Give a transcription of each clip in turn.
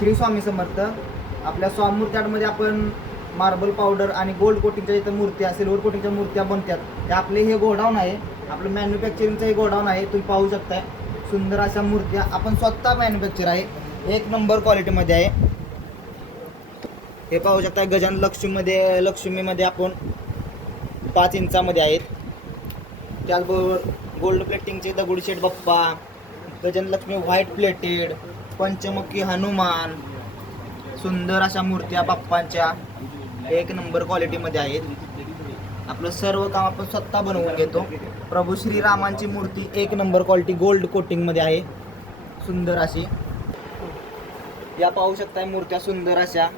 श्री स्वामी समर्थ. आपल्या स्वामीमूर्ती आर्टमध्ये आपण मार्बल पावडर आणि गोल्ड कोटिंगच्या इथं मूर्त्या, सिल्वर कोटिंगच्या मूर्त्या बनतात. ते आपले हे गोडाऊन आहे, आपलं मॅन्युफॅक्चरिंगचं हे गोडाऊन आहे. तुम्ही पाहू शकताय सुंदर अशा मूर्त्या आपण स्वतः मॅन्युफॅक्चर आहे, एक नंबर क्वालिटीमध्ये आहे. हे पाहू शकता गजानन लक्ष्मीमध्ये आपण 5 इंचामध्ये आहेत. त्याचबरोबर गोल्ड प्लेटिंगचे दगडूशेठ बाप्पा, गजानन लक्ष्मी व्हाईट प्लेटेड, पंचमुखी हनुमान, सुंदर अशा मूर्त्या बाप्पांच्या एक नंबर क्वालिटीमध्ये आहेत. आपलं सर्व काम आपण स्वतः बनवून घेतो. प्रभू श्रीरामांची मूर्ती एक नंबर क्वालिटी गोल्ड कोटिंगमध्ये आहे, सुंदर अशी. या पाहू शकताय मूर्त्या सुंदर अशा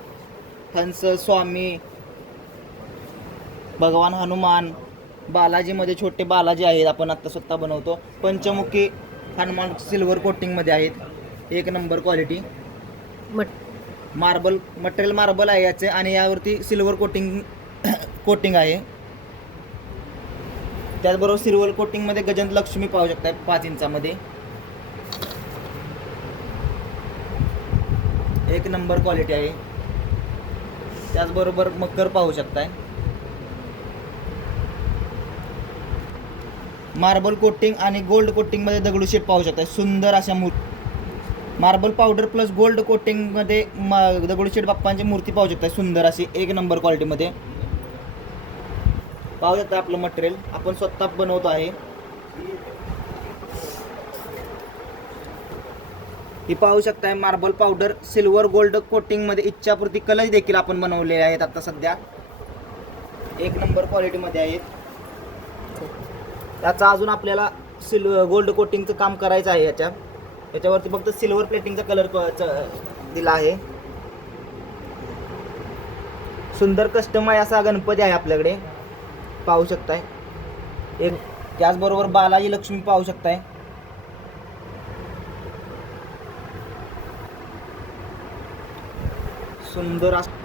हंस, स्वामी, भगवान हनुमान, बालाजीमध्ये छोटे बालाजी आहेत, आपण आत्ता स्वतः बनवतो. पंचमुखी हनुमान सिल्वर कोटिंगमध्ये आहेत, एक नंबर क्वालिटी. मटेरियल मार्बल आहे याचे आणि यावरती सिल्वर कोटिंग आहे. त्याचबरोबर सिल्वर कोटिंगमध्ये गजानन लक्ष्मी पाहू शकताय 5 इंचामध्ये, एक नंबर क्वालिटी आहे. त्याचबरोबर मकर पाहू शकताय, मार्बल कोटिंग आणि गोल्ड कोटिंगमध्ये दगडूशेठ पाहू शकताय, सुंदर अशा मार्बल पावडर प्लस गोल्ड कोटिंगमध्ये दगडूशेठ बाप्पांची मूर्ती पाहू शकताय, सुंदर अशी एक नंबर क्वालिटीमध्ये. पाहू शकता आपलं मटेरियल आपण स्वतः बनवतो आहे. ही पाहू शकताय मार्बल पावडर सिल्वर गोल्ड कोटिंगमध्ये इच्छापूर्ती कलश देखील आपण बनवलेले आहेत आता सध्या, एक नंबर क्वालिटीमध्ये आहेत. त्याचा अजून आपल्याला गोल्ड कोटिंगचं काम करायचं आहे. याच्यावरती फक्त सिल्वर प्लेटिंगचा कलर दिला आहे. सुंदर कस्टमाइज असा गणपती आहे आपल्याकडे, पाहू शकताय. एक त्याचबरोबर बालाजी लक्ष्मी पाहू शकताय,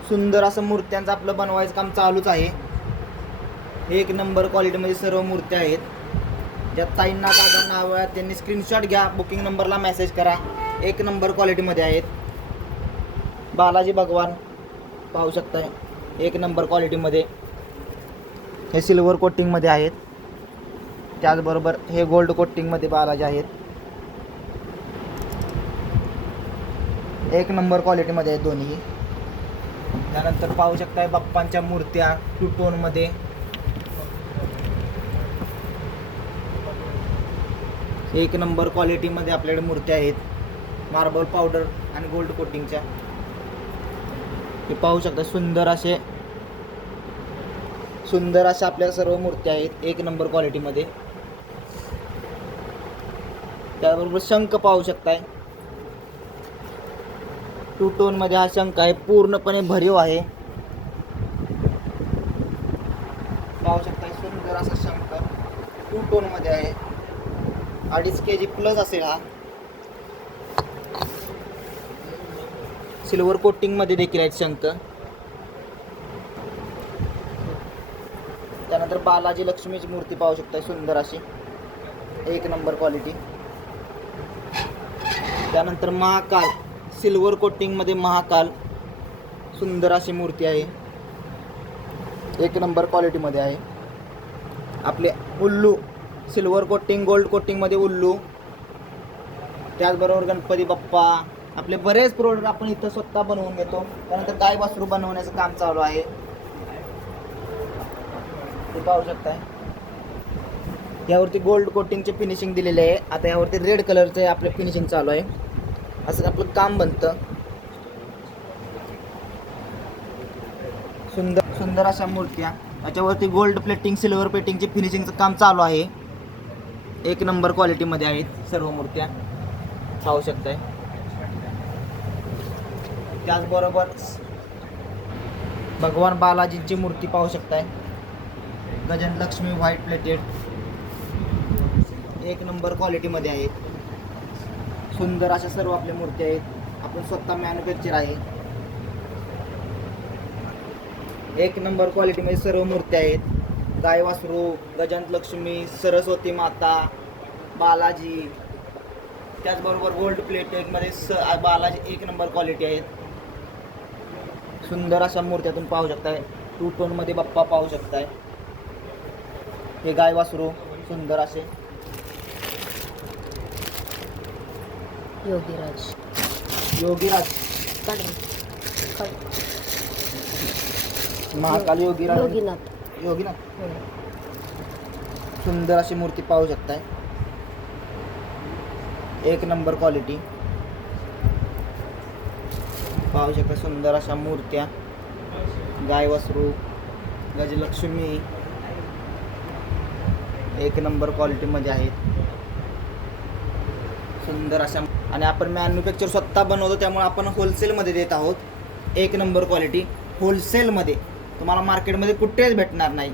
सुंदर असं मूर्त्यांचं आपलं बनवायचं काम चालूच आहे. एक नंबर क्वालिटीमध्ये सर्व मूर्त्या आहेत. ज्या ताईंना दादांना हव्या त्यांनी स्क्रीनशॉट घ्या, बुकिंग नंबरला मेसेज करा. एक नंबर क्वालिटीमध्ये आहेत. बालाजी भगवान पाहू शकताय, एक नंबर क्वालिटीमध्ये. हे सिल्वर कोटिंगमध्ये आहेत. त्याचबरोबर हे गोल्ड कोटिंगमध्ये बालाजी आहेत, एक नंबर क्वालिटीमध्ये आहेत दोन्ही. त्यानंतर पाहू शकताय बाप्पांच्या मूर्त्या 2 टोनमध्ये, एक नंबर क्वालिटीमध्ये आपल्याकडे मूर्त्या आहेत, मार्बल पावडर आणि गोल्ड कोटिंगच्या. हे पाहू शकता सुंदर अशा आपल्या सर्व मूर्त्या आहेत, एक नंबर क्वालिटीमध्ये. त्याबरोबर शंख पाहू शकताय, 2 टोनमध्ये हा शंख आहे, पूर्णपणे भरीव आहे. पाहू शकताय सुंदर असा शंख 2 टोनमध्ये आहे, 2.5 kg प्लस असेल. हा सिल्वर कोटिंगमध्ये देखील आहेत शंख. त्यानंतर बालाजी लक्ष्मीची मूर्ती पाहू शकताय, सुंदर अशी एक नंबर क्वालिटी. त्यानंतर महाकाल सिल्वर कोटिंगमध्ये महाकाल, सुंदर अशी मूर्ती आहे, एक नंबर क्वालिटीमध्ये आहे. आपले उल्लू सिल्वर कोटिंग गोल्ड कोटिंगमध्ये उल्लू. त्याचबरोबर गणपती बाप्पा, आपले बरेच प्रोडक्ट आपण इथं स्वतः बनवून घेतो. त्यानंतर गाय वासरू बनवण्याचं काम चालू आहे, ते पाहू शकताय. यावरती गोल्ड कोटिंगचे फिनिशिंग दिलेले आहे. आता यावरती रेड कलरचे आपले फिनिशिंग चालू आहे. असं आपलं काम बनतं. सुंदर अशा मूर्त्या, याच्यावरती गोल्ड प्लेटिंग सिल्वर प्लेटिंगचे फिनिशिंगचं काम चालू आहे, एक नंबर क्वालिटीमध्ये आहेत सर्व मूर्त्या, पाहू शकताय. त्याचबरोबर भगवान बालाजींची मूर्ती पाहू शकताय, गजानन लक्ष्मी व्हाईट प्लेटेड, एक नंबर क्वालिटीमध्ये आहेत. सुंदर अशा सर्व आपल्या मूर्त्या आहेत. आपण स्वतः मॅन्युफॅक्चर आहे, एक नंबर क्वालिटीमध्ये सर्व मूर्त्या आहेत. गाय वासरू, गजानन लक्ष्मी, सरस्वती माता, बालाजी, त्याचबरोबर गोल्ड प्लेटेडमध्ये बालाजी एक नंबर क्वालिटी आहेत. सुंदर अशा मूर्त्या तुम्ही पाहू शकताय. 2 टोनमध्ये बाप्पा पाहू शकताय. हे गाय वासरू सुंदर असे. योगीराज महाकाल योगीनाथ सुंदर अशी मूर्ती पाहू शकताय. एक नंबर क्वालिटी पाहू शकता. सुंदर अशा मूर्त्या गाय वासरू गजलक्ष्मी एक नंबर क्वालिटीमध्ये आहेत. सुंदर अशा. आणि आपण मॅन्युफॅक्चर स्वतः बनवतो त्यामुळे आपण होलसेलमध्ये देत आहोत. एक नंबर क्वालिटी होलसेलमध्ये तुम्हाला मार्केटमध्ये कुठेच भेटणार नाही.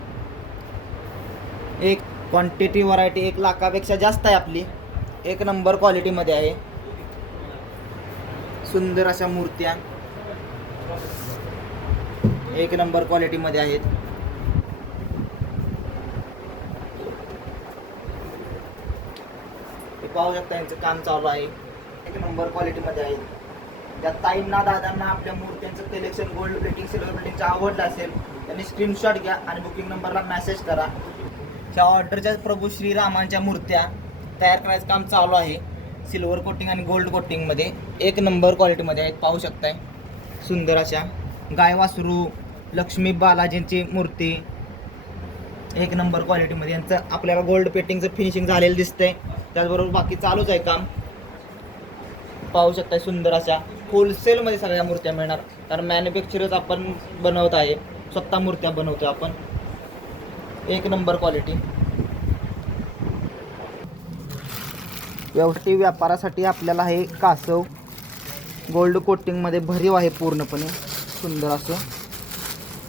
एक क्वांटिटी व्हरायटी 1 लाखापेक्षा जास्त आहे आपली. एक नंबर क्वालिटीमध्ये आहे. सुंदर अशा मूर्त्या एक नंबर क्वालिटीमध्ये आहेत. हे पाहू शकता यांचं काम चालू आहे. एक नंबर क्वालिटीमध्ये आहे. त्या ताईंना दादांना आपल्या मूर्त्यांचं कलेक्शन गोल्ड प्लेटिंग सिल्वर प्लेटिंगचं आवडलं असेल त्यांनी स्क्रीनशॉट घ्या आणि बुकिंग नंबरला मेसेज करा. त्या ऑर्डरच्या प्रभू श्रीरामांच्या मूर्त्या तयार करायचं काम चालू आहे. सिल्वर कोटिंग आणि गोल्ड कोटिंगमध्ये एक नंबर क्वालिटीमध्ये आहेत. पाहू शकताय सुंदर अशा गाय वासरू लक्ष्मी बालाजींची मूर्ती एक नंबर क्वालिटीमध्ये. यांचं आपल्याला गोल्ड पेटिंगचं फिनिशिंग झालेलं दिसतंय. त्याचबरोबर बाकी चालूच आहे काम. पाहू शकताय सुंदर अशा होलसेलमध्ये सगळ्या मूर्त्या मिळणार. कारण मॅन्युफॅक्चरच आपण बनवत आहे. स्वतः मूर्त्या बनवतो आपण. एक नंबर क्वालिटी. व्यवसाय व्यापारासाठी आपल्याला हे कासव गोल्ड कोटिंगमध्ये भरीव आहे पूर्णपणे. सुंदर असं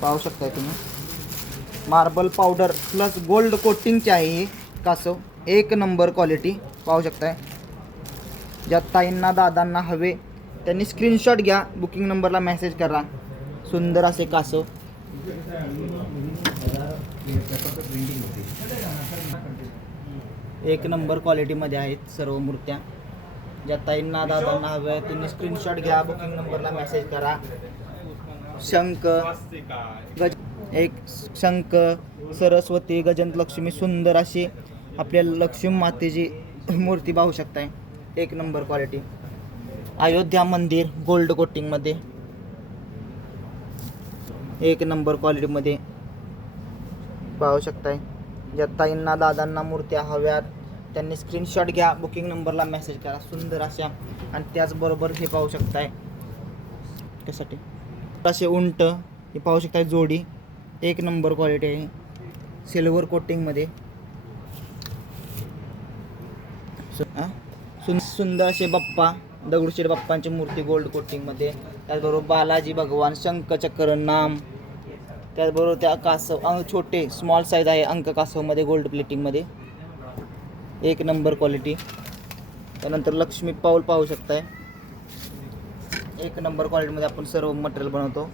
पाहू शकताय तुम्ही. मार्बल पावडर प्लस गोल्ड कोटिंगचे आहे हे कासव. एक नंबर क्वालिटी पाहू शकताय. ज्या ताईंना दादांना हवे त्यांनी स्क्रीनशॉट घ्या. बुकिंग नंबरला मेसेज करा. सुंदर असे कासव एक नंबर क्वालिटीमध्ये आहेत सर्व मूर्त्या. ज्या ताईंना दादांना हवे त्यांनी स्क्रीनशॉट घ्या. बुकिंग नंबरला मेसेज करा. शंख एक शंख सरस्वती गजलक्ष्मी सुंदर अशी आपल्या लक्ष्मी मातेची मूर्ती पाहू शकताय. एक नंबर क्वालिटी. अयोध्या मंदिर गोल्ड कोटिंगमध्ये एक नंबर क्वालिटीमध्ये पाहू शकताय. ज्या ताईंना दादांना मूर्त्या हव्यात त्यांनी स्क्रीनशॉट घ्या. बुकिंग नंबरला मेसेज करा. सुंदर अशा. आणि त्याचबरोबर हे पाहू शकताय त्यासाठी असे उंट हे पाहू शकताय जोडी. एक नंबर क्वालिटी आहे. सिल्वर कोटिंगमध्ये सुंदर असे बाप्पा दगडूशेठ बाप्पांची मूर्ती गोल्ड कोटिंगमध्ये. त्याचबरोबर बालाजी भगवान शंखचक्र नाम. त्याचबरोबर त्या कासव छोटे स्मॉल साईज आहे अंक कासवमध्ये गोल्ड प्लेटिंगमध्ये. एक नंबर क्वालिटी. त्यानंतर लक्ष्मी पाऊल पाहू शकताय. एक नंबर क्वालिटीमध्ये आपण सर्व मटेरियल बनवतो.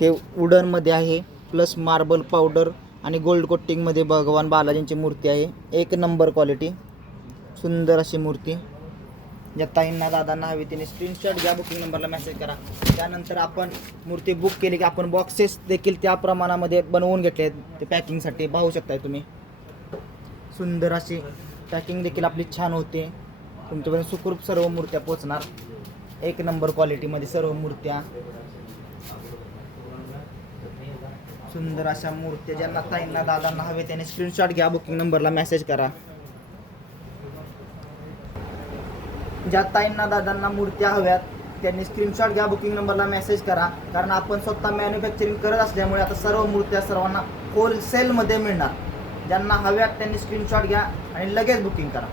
हे वुडनमध्ये आहे प्लस मार्बल पावडर आणि गोल्ड कोटिंगमध्ये भगवान बालाजींची मूर्ती आहे. एक नंबर क्वालिटी. सुंदर अशी मूर्ती. ज्या ताईंना दादांना हवी त्यांनी स्क्रीनशॉट घ्या. बुकिंग नंबरला मेसेज करा. त्यानंतर आपण मूर्ती बुक केली की आपण बॉक्सेस देखील त्या प्रमाणामध्ये बनवून घेतले आहेत ते पॅकिंगसाठी. पाहू शकताय तुम्ही. सुंदर अशी पॅकिंग देखील आपली छान होते. तुमच्यापर्यंत सुखरूप सर्व मूर्त्या पोचणार. एक नंबर क्वालिटीमध्ये सर्व मूर्त्या. सुंदर अशा मूर्त्या. ज्यांना ताईंना दादांना हवे त्यांनी स्क्रीनशॉट घ्या. बुकिंग नंबरला मेसेज करा. ज्या ताईंना दादांना मूर्त्या हव्यात त्यांनी स्क्रीनशॉट घ्या. बुकिंग नंबरला मेसेज करा. कारण आपण स्वतः मॅन्युफॅक्चरिंग करत असल्यामुळे आता सर्व मूर्त्या सर्वांना होलसेलमध्ये मिळणार. ज्यांना हव्यात त्यांनी स्क्रीनशॉट घ्या आणि लगेच बुकिंग करा.